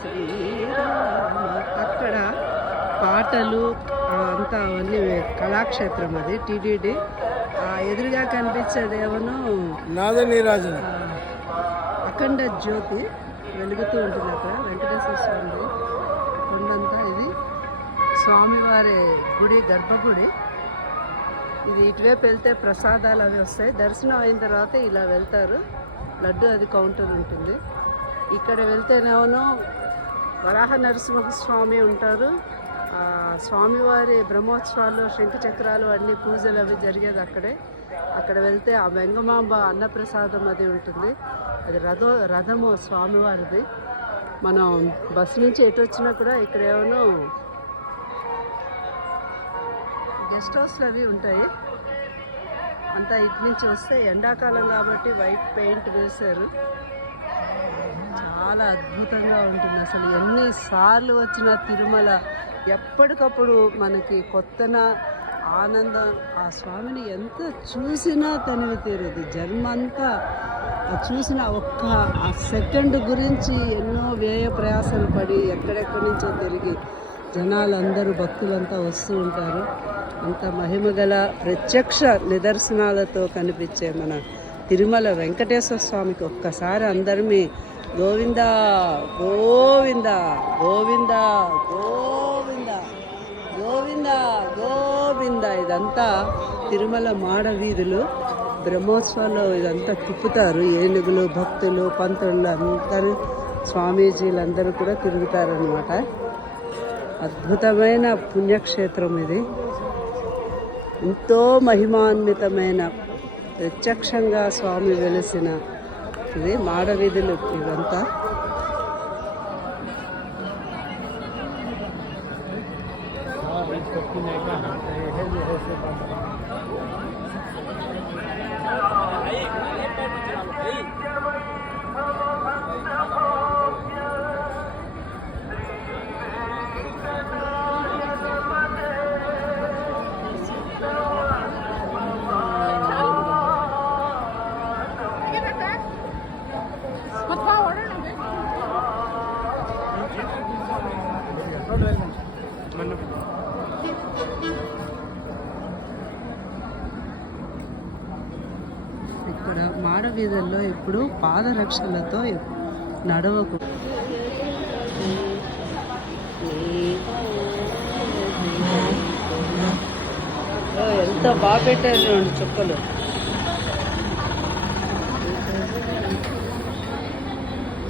శ్రీరామ. అక్కడ పాటలు అంతా అవన్నీ కళాక్షేత్రం అది టీటీడీ. ఎదురుగా కనిపించేదేమో నాదనీరాజన అఖండ జ్యోతి వెలుగుతూ ఉంటుంది అక్కడ. వెంకటేశ్వర స్వామి కొండంతా ఇది స్వామివారి గుడి, గర్భగుడి. ఇది ఇటువైపు వెళ్తే ప్రసాదాలు అవి వస్తాయి. దర్శనం అయిన తర్వాత ఇలా వెళ్తారు. లడ్డు అది కౌంటర్ ఉంటుంది. ఇక్కడ వెళ్తేనేమో వరాహ నరసింహస్వామి ఉంటారు. స్వామివారి బ్రహ్మోత్సవాలు, శంఖచక్రాలు అన్ని పూజలు అవి జరిగేది అక్కడే. అక్కడ వెళ్తే ఆ వెంగమాంబ అన్నప్రసాదం అది ఉంటుంది. అది రథము స్వామివారిది. మనం బస్సు నుంచి ఎటు వచ్చినా కూడా ఇక్కడ ఏమో గెస్ట్ హౌస్లు అవి ఉంటాయి. అంతా ఇటు నుంచి వస్తే ఎండాకాలం కాబట్టి వైట్ పెయింట్ వేశారు. చాలా అద్భుతంగా ఉంటుంది. అసలు ఎన్నిసార్లు వచ్చినా తిరుమల ఎప్పటికప్పుడు మనకి కొత్తన ఆనందం. ఆ స్వామిని ఎంత చూసినా తనివి తీరదు. జన్మంతా చూసిన ఒక్క ఆ సెకండ్ గురించి ఎన్నో వ్యయ ప్రయాసాలు పడి ఎక్కడెక్కడి నుంచో తిరిగి జనాలందరూ భక్తులంతా వస్తూ ఉంటారు. అంత మహిమగల ప్రత్యక్ష నిదర్శనాలతో కనిపించే మన తిరుమల వెంకటేశ్వర స్వామికి ఒక్కసారి అందరినీ గోవింద గోవింద గోవింద గోవింద గోవింద గోవింద. ఇదంతా తిరుమల మాడ వీధులు. బ్రహ్మోత్సవాల్లో ఇదంతా తిప్పుతారు. ఏనుగులు, భక్తులు, పంతులు అందరూ, స్వామీజీలందరూ కూడా తిరుగుతారనమాట. అద్భుతమైన పుణ్యక్షేత్రం ఇది. ఎంతో మహిమాన్వితమైన ప్రత్యక్షంగా స్వామి వెలిసిన ఇది మాడవీధులు ఇదంతా. ఇక్కడ మాడవీధుల్లో ఇప్పుడు పాదరక్షలతో నడవకు. ఎంత బాగా పెట్టారు చూడండి చుక్కలు.